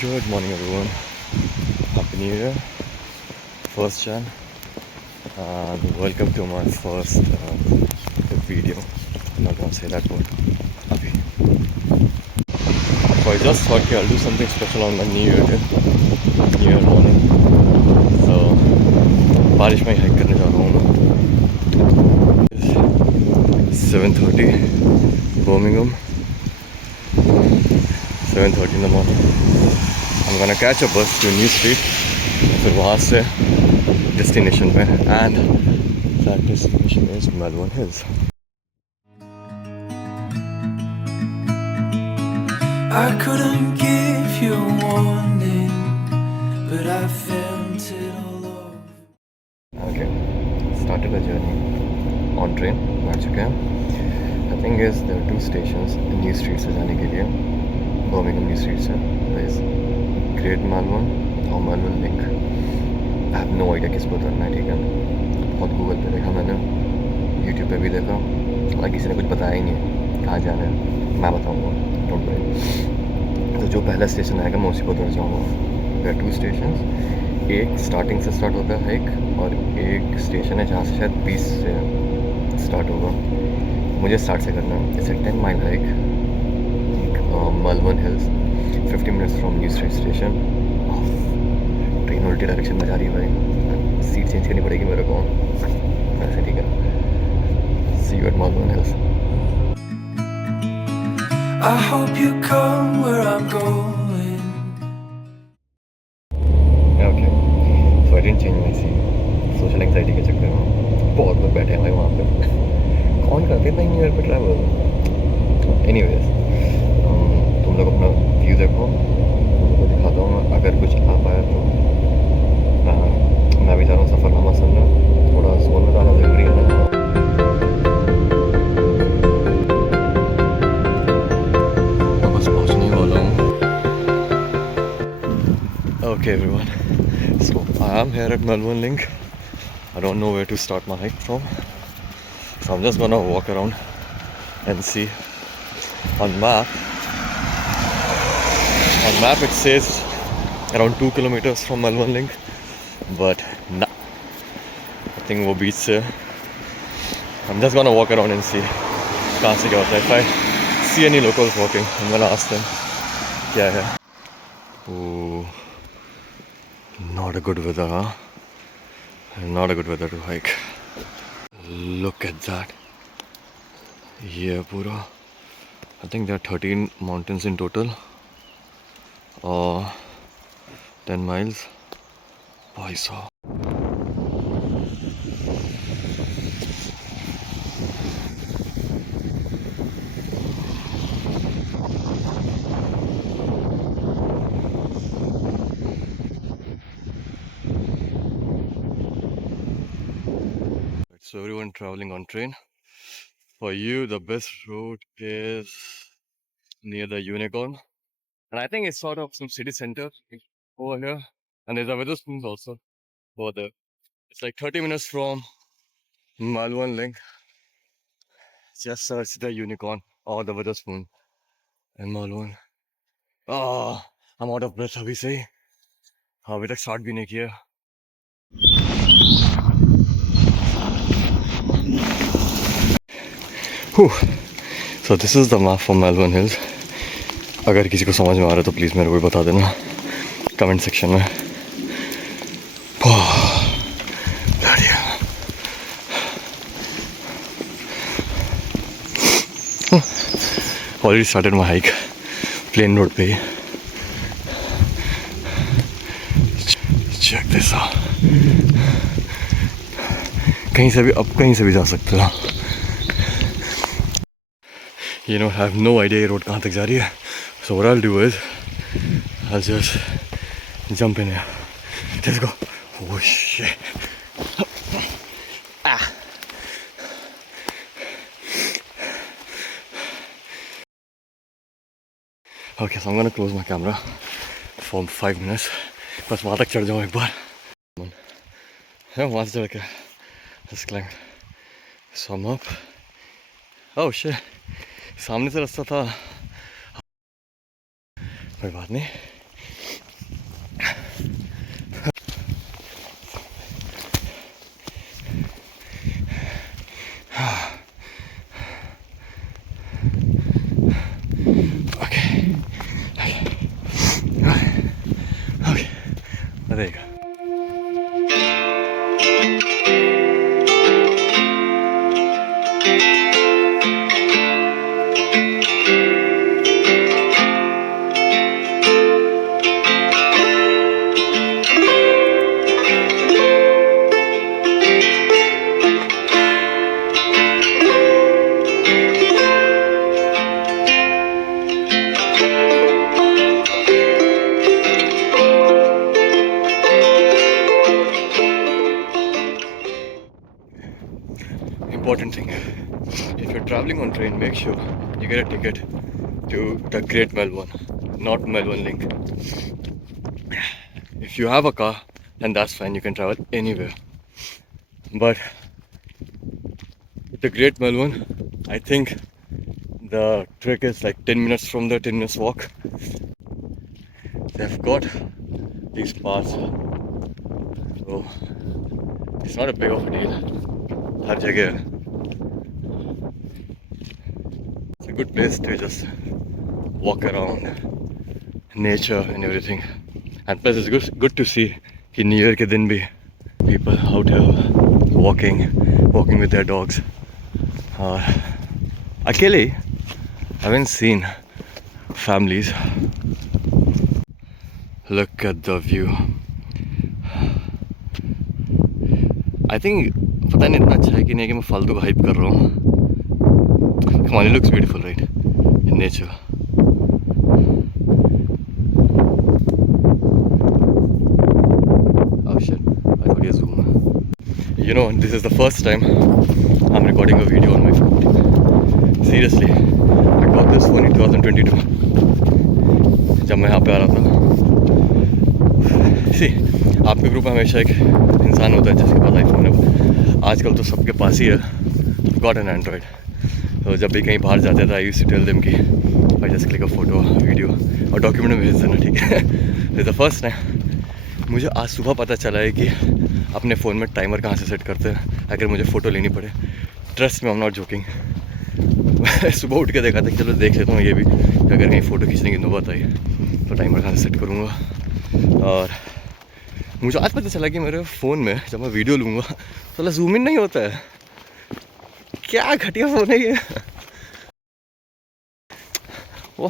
Good morning, everyone. Happy New Year, first Jan, and welcome to my first video. I'm not gonna say that word. Abhi. So I just thought I'll do something special on my New Year day, New Year morning. So बारिश में हाइक करने जा रहा हूँ मैं. 7:30 Birmingham. 7:30 in the morning. I'm gonna catch a bus to New Street. फिर वहाँ से destination पे, and that destination is Malvern Hills. I couldn't give you a warning, but I felt it all over. Okay, started the journey on train. बैठ चुके हैं. The thing is, there are two stations New Street से जाने के लिए. Birmingham New Street से. There is Great Malvern और Malvern Link. I have no idea किस पर उतरना है. ठीक है, बहुत गूगल पे देखा मैंने, YouTube पे भी देखा, और किसी ने कुछ बताया ही नहीं है कहाँ जाना है. मैं बताऊँगा, डोंट वरी. तो जो पहला स्टेशन आएगा मैं उसी पर उतर जाऊँगा. There are two stations. एक स्टार्टिंग से स्टार्ट होता है हाइक, और एक स्टेशन है जहाँ से शायद 20 से स्टार्ट होगा. मुझे स्टार्ट से करना है. इट्स 10 mile hike. Malvern Hills, 50 minutes from New Street Station. Train उल्टी डायरेक्शन में जा रही है भाई. सीट चेंज करनी पड़ेगी मेरे को. ऐसे ठीक है. See you at Malvern Hills. I hope you come where I'm going. Okay, so I didn't change my seat. Social anxiety के चक्कर में बहुत लोग बैठे हैं भाई वहाँ पे. कौन करते इतना न्यू ईयर पे ट्रैवल. एनीवेज, तुम लोग अपना व्यू देखो, तुमको दिखाता हूँ मैं. अगर कुछ आ पाया तो मैं भी जा रहा हूँ सफ़रनामा सुनना. थोड़ा जोन में जाना ज़रूरी है ना. मैं बस पहुँचने ही वाला हूँ. Okay, everyone. So I am here at Malvern Link. I don't know where to start my hike from, so I'm just gonna walk around and see. On map it says around 2 kilometers from Malvern Link, but nah, I think वो बीच से. I'm just gonna walk around and see कहाँ से क्या होता है. If I see any locals walking, I'm gonna ask them क्या है. Oh, not a good weather, huh? Not a good weather to hike. Look at that. Yeah, pura. I think there are 13 mountains in total. 10 miles. भाई साहब. So everyone traveling on train. For you, the best route is near the Unicorn, and I think it's sort of some city center over here. And there's a Witherspoons also over there. It's like 30 minutes from Malvern Link. Just search the Unicorn or the Witherspoon and Malvern. Ah, I'm out of breath अभी से. अभी तक start भी नहीं किया. So this is the map for Malvern Hills. अगर किसी को समझ में आ रहा है तो प्लीज़ मेरे को बता देना कमेंट सेक्शन में. Already started my hike. Plain road पे. Check this out. कहीं से भी अब कहीं से भी जा सकते हो. You know, I have no idea ये रोड कहाँ तक जा रही है. So what I'll do is I'll just jump in here. Let's go. Oh shit. Ah. Okay, so I'm gonna close my camera for 5 minutes. बस वहाँ तक चढ़ जाऊँ एक बार. वहाँ से चढ़ के let's climb. So I'm up. Oh shit. सामने से रास्ता था. कोई बात नहीं. रहेगा। Important thing, if you're traveling on train, make sure you get a ticket to the Great Melbourne, not Melbourne Link. If you have a car, then that's fine, you can travel anywhere. But the Great Melbourne, I think the trek is like 10 minutes from there, 10 minutes walk. They've got these paths, so it's not a big of a deal. हर जगह है. It's a good place to just walk around, nature and everything. And plus it's good to see कि New Year के दिन भी people out here walking with their dogs. अकेले I haven't seen families. Look at the view. I think पता नहीं इतना अच्छा है कि नहीं कि मैं फालतू का हाइप कर रहा हूँ. Come on, it looks beautiful, right? In nature. Oh shit, I thought you zoom. You know, this is the first time I'm recording a video on my phone. Seriously, I got this phone in 2022. जब मैं यहाँ पे आ रहा था. See, आपके ग्रुप में हमेशा एक इंसान होता है जिसके पास आईफोन है. आजकल तो सबके पास ही है. Got an Android. तो जब भी कहीं बाहर जाते थे I used to tell them कि भाई just click a photo video और डॉक्यूमेंट में भेज देना, ठीक है. दिस द फर्स्ट टाइम मुझे आज सुबह पता चला है कि अपने फ़ोन में टाइमर कहाँ से सेट करते हैं अगर मुझे फ़ोटो लेनी पड़े. ट्रस्ट में आई एम नॉट जोकिंग. सुबह उठ के देखा था कि चलो देख लेता हूँ ये भी, अगर कहीं फ़ोटो खींचने की नौबत आई तो टाइमर कहाँ से सेट करूँगा. और मुझे आज पता चला कि मेरे फ़ोन में जब मैं वीडियो लूँगा तो जूम इन नहीं होता है. क्या घटिया फ़ोन है ये. वो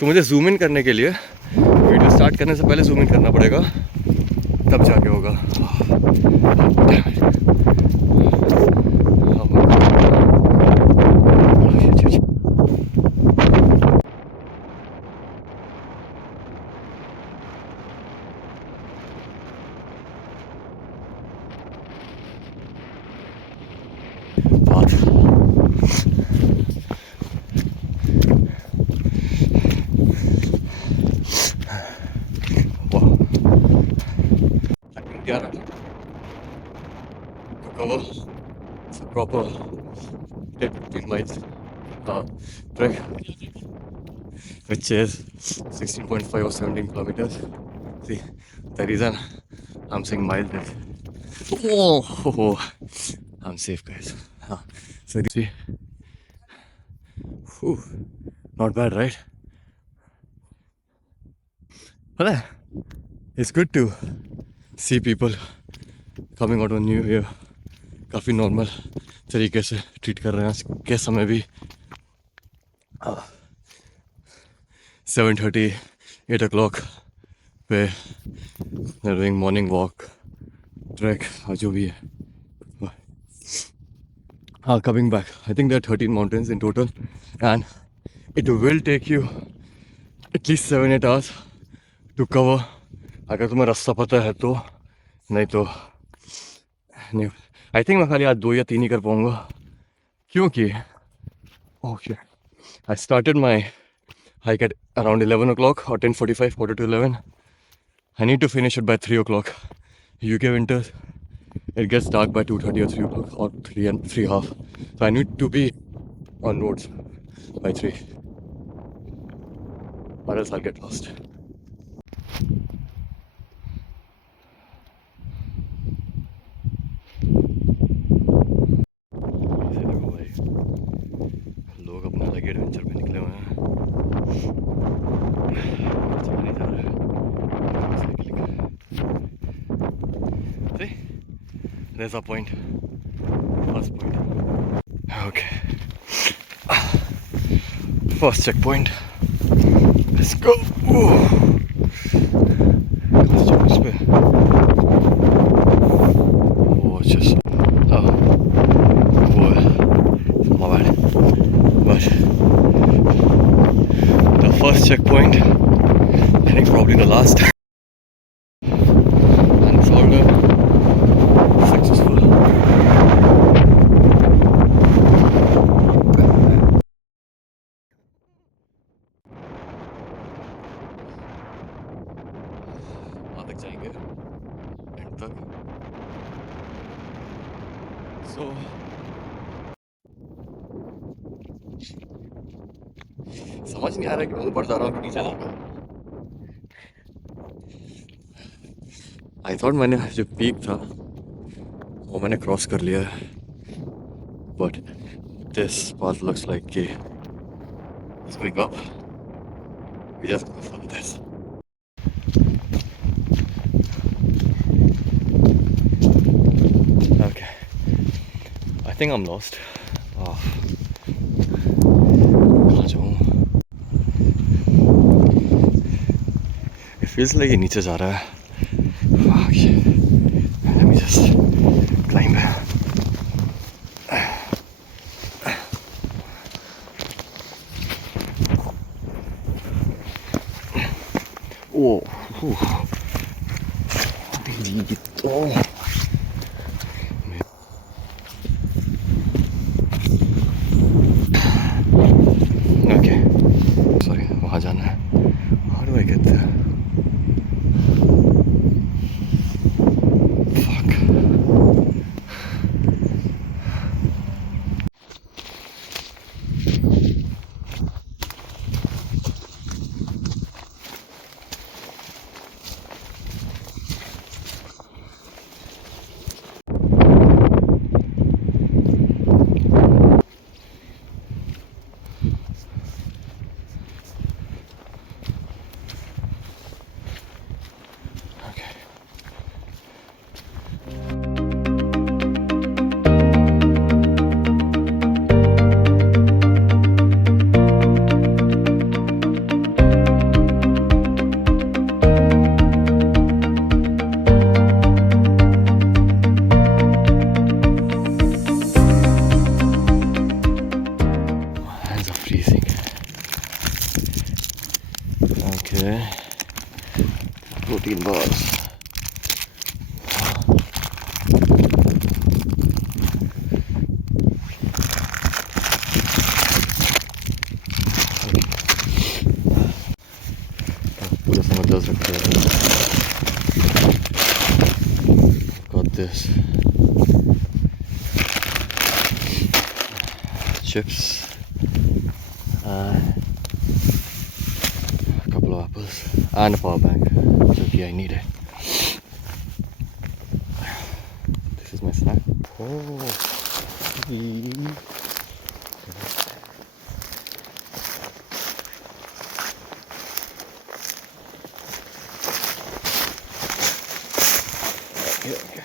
तो मुझे जूम इन करने के लिए वीडियो स्टार्ट करने से पहले जूम इन करना पड़ेगा, तब जाके होगा. Cover it's a proper 10-15 miles trek, which is 16.5 or 17 kilometers. See, the reason I'm saying miles is I'm safe, guys. So see, whew, not bad, right? But it's good to see people coming out on New Year. काफ़ी नॉर्मल तरीके से ट्रीट कर रहे हैं. आज के समय भी 7:30 8 o'clock पे डूइंग मॉर्निंग वॉक ट्रैक जो भी है. हाँ, coming back I think there are 13 mountains in total and it will take you at least 7-8 hours to cover अगर तुम्हें रास्ता पता है तो. नहीं तो नहीं. आई थिंक मैं खाली आज 2 या 3 ही कर पाऊँगा क्योंकि okay I started my hike at around 11 o'clock or 10:45, quarter to 11. I need to finish it by 3 o'clock. UK winters, it gets dark by 2:30 or 3 o'clock or 3 and 3:30. So I need to be on roads by 3 or else I'll get lost. लोग अपना अलग एडवेंचर पे निकले हुए हैं. चला नहीं जा रहा है. There's our point. First point. Okay. First checkpoint. Let's go. Oh, it's just. Oh. Boy. My bad. But the first checkpoint, I think probably the last. And it's all successful. वहाँ तक जाएंगे एंड तक सो समझ नहीं आ रहा कि मैं ऊपर जा रहा हूँ कि नीचे जा रहा हूँ आई थॉट मैंने जो पीक था वो मैंने क्रॉस कर लिया है but this path looks like कि it's going up we just go for this okay I think I am lost कहाँ जाऊँ इट फील्स लाइक ये नीचे जा रहा है let me just climb oh okay sorry वहाँ जाना है how do I get there Okay, protein bars. पूरा समझ सकते हैं. Got this. Chips. Apples and a power bank, so I need it. This is my snack. Oh, okay.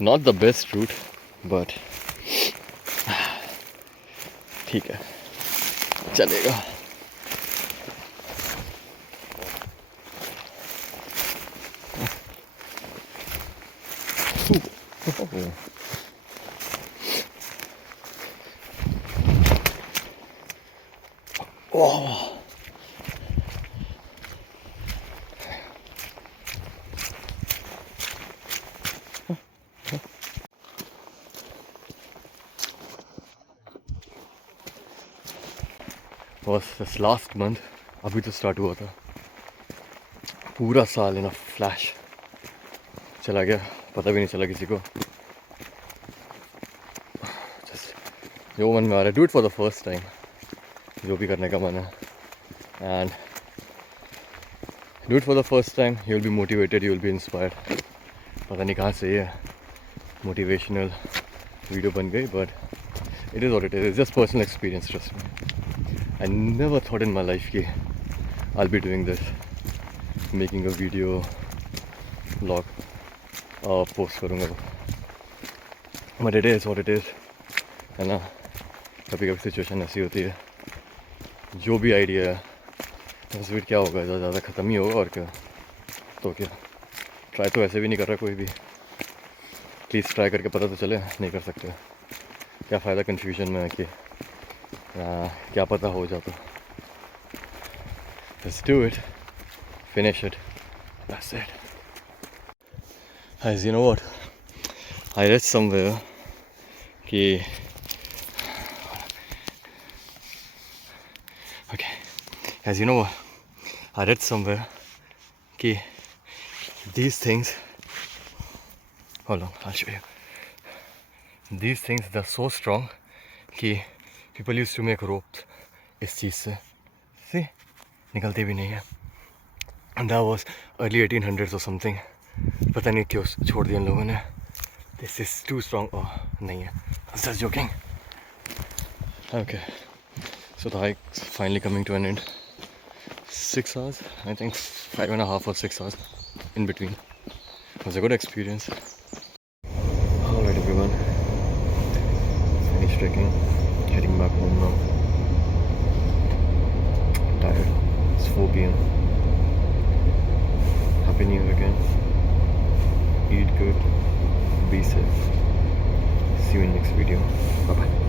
Not the best route, but ठीक है चलेगा was this last month अभी तो स्टार्ट हुआ था पूरा साल इन अ फ्लैश चला गया पता भी नहीं चला किसी को जस्ट जो मन में आ रहा है do it for the first time जो भी करने का मन है and do it for the first time you will be motivated you will be inspired पता नहीं कहाँ से ये मोटिवेशनल वीडियो बन गई but it is what it is just personal experience trust me I never thought in my life that I'll be doing this. Making a video blog post करूँगा, but it is what it is, है ना। कभी कभी सिचुएशन ऐसी होती है, जो भी आइडिया है बस फिर क्या होगा, ज़्यादा ख़त्म ही होगा और क्या। तो क्या, ट्राई तो ऐसे भी नहीं कर रहा कोई भी, प्लीज़ ट्राई करके पता तो चले, नहीं कर सकते क्या फ़ायदा कन्फ्यूजन में है कि क्या पता हो जाता। Let's do it, finish it, that's it. Guys, you know what, I read somewhere कि okay, as you know what, I read somewhere कि these things, hold on, I'll show you. These things, they're so strong कि people used to make ropes इस चीज़ से, see, निकलते भी नहीं है। And that was early 1800s or something, पता नहीं क्यों छोड़ दिया इन लोगों ने। This is too strong, oh नहीं है, I was just joking. Okay, so the hike's finally coming to an end. 6 hours, I think 5.5 or 6 hours in between. It was a good experience. Alright everyone, finished trekking, heading back home now. Tired, it's 4 p.m. Happy New Year again. Eat good, be safe. See you in next video. Bye bye.